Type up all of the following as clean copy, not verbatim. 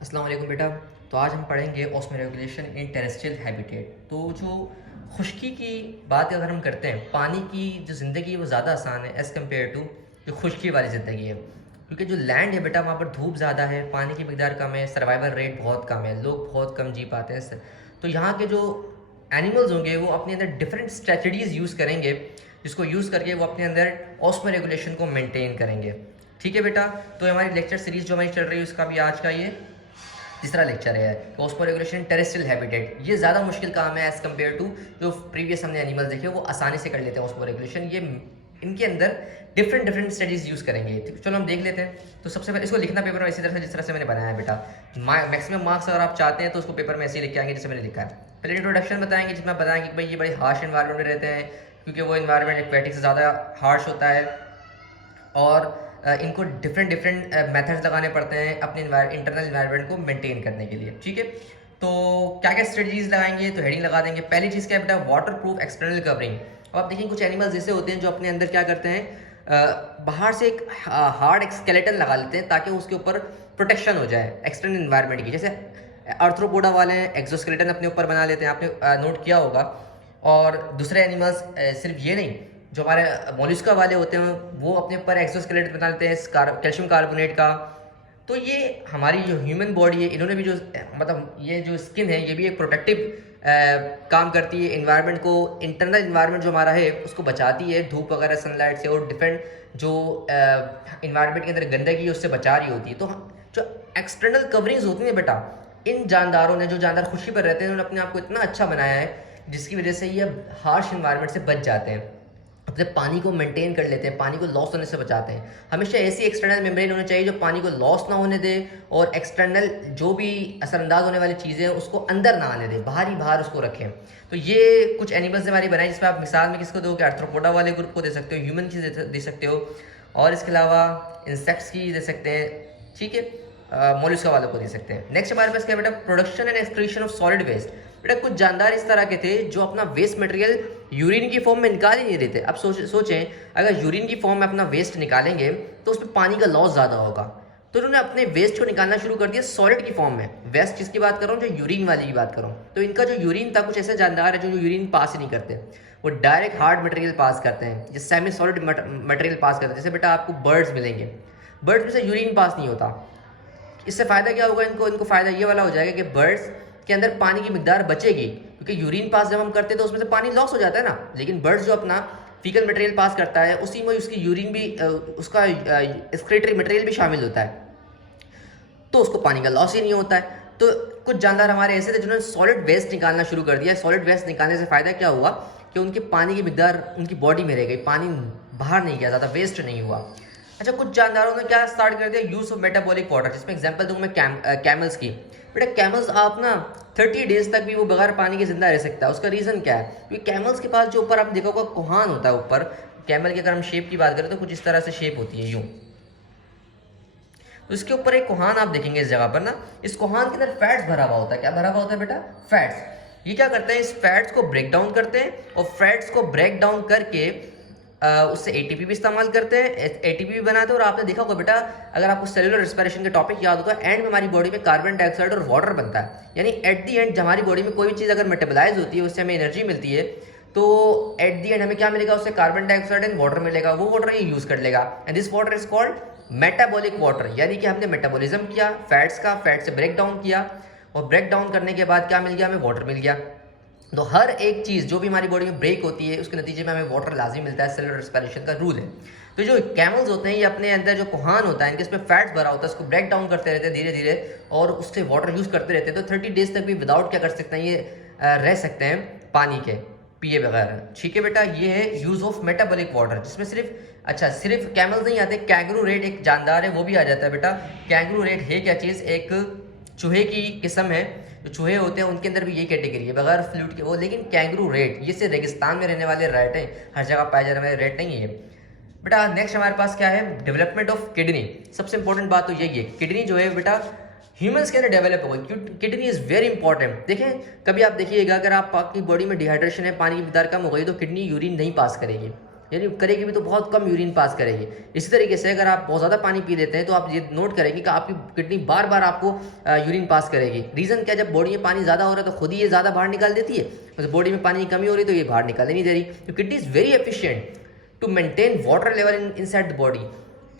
अस्सलाम वालेकुम बेटा। तो आज हम पढ़ेंगे ऑस्मोरेगुलेशन इन टेरेस्ट्रियल हैबिटेट। तो जो खुश्की की बात अगर हम करते हैं, पानी की जो ज़िंदगी है वो ज़्यादा आसान है एज़ कम्पेयर टू जो खुश्की वाली ज़िंदगी है, क्योंकि जो लैंड है बेटा वहाँ पर धूप ज़्यादा है, पानी की मकदार कम है, सर्वाइवल रेट बहुत कम है, लोग बहुत कम जी पाते हैं। तो यहाँ के जो एनिमल्स होंगे वो अपने अंदर डिफरेंट स्ट्रेटजीज़ यूज़ करेंगे, जिसको यूज़ करके वो अपने अंदर ऑस्मोरेगुलेशन को मेनटेन करेंगे। ठीक है बेटा। तो हमारी लेक्चर सीरीज़ जो हमारी चल रही है उसका भी आज का ये तीसरा लेक्चर है ऑस्मोरेगुलेशन टेरेस्ट्रियल हैबिटेट। ये ज़्यादा मुश्किल काम है एज़ कम्पेयर टू जो प्रीवियस हमने एनिमल्स देखे, वो आसानी से कर लेते हैं ऑस्मोरेगुलेशन। ये इनके अंदर डिफरेंट डिफरेंट स्टडीज़ यूज़ करेंगे। तो चलो हम देख लेते हैं। तो सबसे पहले इसको लिखना पेपर में इसी तरह से जिस तरह से मैंने बनाया है बेटा। मैक्सिमम मार्क्स अगर आप चाहते हैं तो उसको पेपर में ऐसे ही लिख के आएंगे जैसे मैंने लिखा है। पहले इंट्रोडक्शन बताएंगे जिसमें बताएंगे कि भाई ये बड़ी हार्श इन्वायरमेंट में रहते हैं, क्योंकि वो इन्वायरमेंट एक्वेटिक से ज़्यादा हार्श होता है और इनको डिफरेंट डिफरेंट मेथड्स लगाने पड़ते हैं अपने इंटरनल इन्वायरमेंट को मेंटेन करने के लिए। ठीक है। तो क्या क्या स्ट्रेटजीज लगाएंगे, तो हेडिंग लगा देंगे। पहली चीज़ क्या है बेटा, वाटर प्रूफ एक्सटर्नल कवरिंग। अब आप देखेंगे कुछ एनिमल्स ऐसे होते हैं जो अपने अंदर क्या करते हैं, बाहर से एक हार्ड एक स्केलेटन लगा लेते हैं ताकि उसके ऊपर प्रोटेक्शन हो जाए एक्सटर्नल इन्वायरमेंट की। जैसे आर्थ्रोपोडा वाले हैं, एक्सोस्केलेटन अपने ऊपर बना लेते हैं, आपने नोट किया होगा। और दूसरे एनिमल्स सिर्फ ये नहीं, जो हमारे मोलस्का वाले होते हैं वो अपने ऊपर एक्सोस्केलेटन बना लेते हैं कैल्शियम कार्बोनेट का। तो ये हमारी जो ह्यूमन बॉडी है, इन्होंने भी जो मतलब ये जो स्किन है ये भी एक प्रोटेक्टिव काम करती है, इन्वायरमेंट को, इंटरनल इन्वायरमेंट जो हमारा है उसको बचाती है धूप वगैरह सनलाइट से, और डिफरेंट जो इन्वायरमेंट के अंदर गंदगी है उससे बचा रही होती है। तो जो एक्सटर्नल कवरिंग्स होती हैं बेटा, इन जानदारों ने, जो जानदार खुशी पर रहते हैं, उन्होंने अपने आप को इतना अच्छा बनाया है जिसकी वजह से ये हार्श इन्वायरमेंट से बच जाते हैं, अपने पानी को मेंटेन कर लेते हैं, पानी को लॉस होने से बचाते हैं। हमेशा ऐसी एक्सटर्नल मेम्ब्रेन होनी चाहिए जो पानी को लॉस ना होने दे, और एक्सटर्नल जो भी असरअंदाज होने वाली चीज़ें हैं उसको अंदर ना आने दे, बाहर ही बाहर उसको रखें। तो ये कुछ एनिमल्स हमारी बनाई, जिसमें आप मिसाल में किसको दोगे, आर्थ्रोपोडा वाले ग्रुप को दे सकते हो, ह्यूमन की दे सकते हो, और इसके अलावा इंसेक्ट्स की दे सकते हैं। ठीक है। मोलस्का वालों को दे सकते हैं। नेक्स्ट हमारे पास क्या बेटा, production and excretion of solid waste. बेटा कुछ जानदार इस तरह के थे जो अपना वेस्ट मटेरियल यूरिन की फॉर्म में निकाल ही नहीं देते। अब सोचें, अगर यूरिन की फॉर्म में अपना वेस्ट निकालेंगे तो उसमें पानी का लॉस ज़्यादा होगा, तो उन्होंने अपने वेस्ट को निकालना शुरू कर दिया सॉलिड की फॉर्म में। वेस्ट जिसकी बात कर रहा हूँ, जो यूरिन वाली की बात कर रहा हूँ। तो इनका जो यूरिन था, कुछ ऐसे जानदार है जो यूरिन पास ही नहीं करते, वो डायरेक्ट हार्ड मटेरियल पास करते हैं, जो सेमी सॉलिड मटेरियल पास करते हैं। जैसे बेटा आपको बर्ड्स मिलेंगे, बर्ड्स में से यूरिन पास नहीं होता। इससे फ़ायदा क्या होगा इनको फ़ायदा ये वाला हो जाएगा कि बर्ड्स के अंदर पानी की मिकदार बचेगी, क्योंकि यूरिन पास जब हम करते हैं तो उसमें से पानी लॉस हो जाता है ना। लेकिन बर्ड्स जो अपना फीकल मटेरियल पास करता है उसी में उसकी यूरिन भी उसका एक्सक्रीटरी मटेरियल भी शामिल होता है, तो उसको पानी का लॉस ही नहीं होता है। तो कुछ जानदार हमारे ऐसे थे जिन्होंने सॉलिड वेस्ट निकालना शुरू कर दिया। सॉलिड वेस्ट निकालने से फ़ायदा क्या हुआ कि उनके पानी की मिकदार उनकी बॉडी में रह गई, पानी बाहर नहीं गया, ज़्यादा वेस्ट नहीं हुआ। अच्छा, कुछ जानदारों ने क्या स्टार्ट कर दिया, यूज़ ऑफ मेटाबॉलिक वाटर, जिसमें एग्जांपल दूंगा मैं कैमल्स की। बेटा कैमल्स आप ना 30 डेज तक भी वो बगैर पानी के जिंदा रह सकता है। उसका रीज़न क्या है, क्योंकि कैमल्स के पास जो ऊपर आप देखा होगा कोहान होता है ऊपर। कैमल की अगर हम शेप की बात करें तो कुछ इस तरह से शेप होती है यूँ, तो इसके ऊपर एक कोहान आप देखेंगे इस जगह पर ना, इस कोहान के अंदर फैट्स भरा हुआ होता है। क्या भरा हुआ होता है बेटा, फैट्स। ये क्या करते हैं, इस फैट्स को ब्रेक डाउन करते हैं, और फैट्स को ब्रेक डाउन करके उससे एटीपी भी इस्तेमाल करते हैं, एटीपी भी बनाते हैं। और आपने देखा होगा बेटा, अगर आपको सेलुलर रेस्पिरेशन के टॉपिक याद होगा, एंड में हमारी बॉडी में कार्बन डाइऑक्साइड और वाटर बनता है। यानी एट दी एंड जब हमारी बॉडी में कोई भी चीज़ अगर मेटाबलाइज होती है, उससे हमें एनर्जी मिलती है, तो एट दी एंड हमें क्या मिलेगा, उससे कार्बन डाइऑक्साइड एंड वाटर मिलेगा। वो वाटर ये यूज़ कर लेगा, and this water is called metabolic water. यानी कि हमने मेटाबॉलिज्म किया फैट्स का, फैट से ब्रेक डाउन किया, और ब्रेक डाउन करने के बाद क्या मिल गया, हमें वाटर मिल गया। तो हर एक चीज़ जो भी हमारी बॉडी में ब्रेक होती है उसके नतीजे में हमें वाटर लाजिम मिलता है, सेलुलर रेस्पिरेशन का रूल है। तो जो कैमल्स होते हैं ये अपने अंदर जो कोहान होता है, इनके इसमें फैट्स भरा होता है, उसको ब्रेक डाउन करते रहते हैं धीरे धीरे, और उससे वाटर यूज़ करते रहते हैं। तो 30 डेज तक भी विदाउट क्या कर सकते हैं, ये रह सकते हैं पानी के पिए बगैर। ठीक है बेटा, ये है यूज़ ऑफ मेटाबॉलिक वाटर, जिसमें सिर्फ कैमल्स नहीं आते, कैंगरू रेट एक जानदार है वो भी आ जाता है बेटा। कैंगरू रेट है क्या चीज़, एक चूहे की किस्म है। जो चूहे होते हैं उनके अंदर भी यही कैटेगरी है, बगैर फ्लूइड के वो। लेकिन कैंगरू रेट ये से रेगिस्तान में रहने वाले रेट हैं, हर जगह पाए जाने वाले रेट नहीं है बेटा। नेक्स्ट हमारे पास क्या है, डेवलपमेंट ऑफ किडनी। सबसे इंपॉर्टेंट बात तो यही है, किडनी जो है बेटा ह्यूमंस के अंदर डेवलप हो गई। Kidney is very important. देखें, कभी आप देखिएगा अगर आपकी बॉडी में डिहाइड्रेशन है, पानी की मिकदार कम हो गई, तो किडनी यूरिन नहीं पास करेगी। यानी करेगी भी तो बहुत कम यूरिन पास करेगी। इसी तरीके से अगर आप बहुत ज़्यादा पानी पी लेते हैं तो आप ये नोट करेंगे कि आपकी किडनी बार बार आपको यूरिन पास करेगी। रीज़न क्या, जब बॉडी में पानी ज़्यादा हो रहा है तो खुद ही ये ज़्यादा बाहर निकाल देती है, तो बॉडी में पानी की कमी हो रही है तो ये बाहर निकालने नहीं दे रही। तो kidney is very efficient to maintain water level inside the body.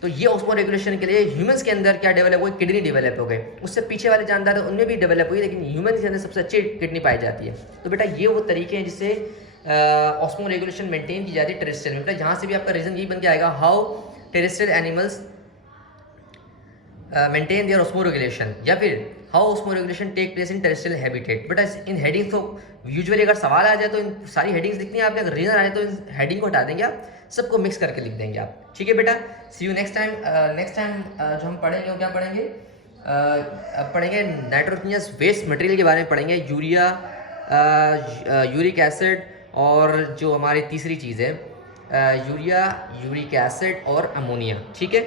तो ये ऑस्मो रेगुलेशन के लिए ह्यूमंस के अंदर क्या डेवलप हुई, किडनी डेवलप हो गए। उससे पीछे वाले जानदार है उनमें भी डेवलप हुई, लेकिन ह्यूमन के अंदर सबसे अच्छी किडनी पाई जाती है। तो बेटा ये वो तरीके हैं जिससे ऑस्मो रेगुलेशन मेंटेन की जाती है टेरेस्ट्रियल में। बेटा यहाँ से भी आपका रीजन यही बन के आएगा, how terrestrial animals maintain their osmoregulation, या फिर how osmoregulation take place in terrestrial habitat. बेटा इन हेडिंग तो यूजुअली अगर सवाल आ जाए तो इन सारी हेडिंग्स लिखनी है आपने, अगर रीजन आ जाए तो इन हेडिंग को हटा देंगे आप, सबको मिक्स करके लिख देंगे आप। ठीक है बेटा, see you next time. Next time जो हम पढ़ेंगे वो क्या पढ़ेंगे, पढ़ेंगे नाइट्रोजनियस वेस्ट मटेरियल के बारे में पढ़ेंगे, यूरिया, यूरिक एसिड, और जो हमारी तीसरी चीज़ है यूरिया, यूरिक एसिड और अमोनिया। ठीक है।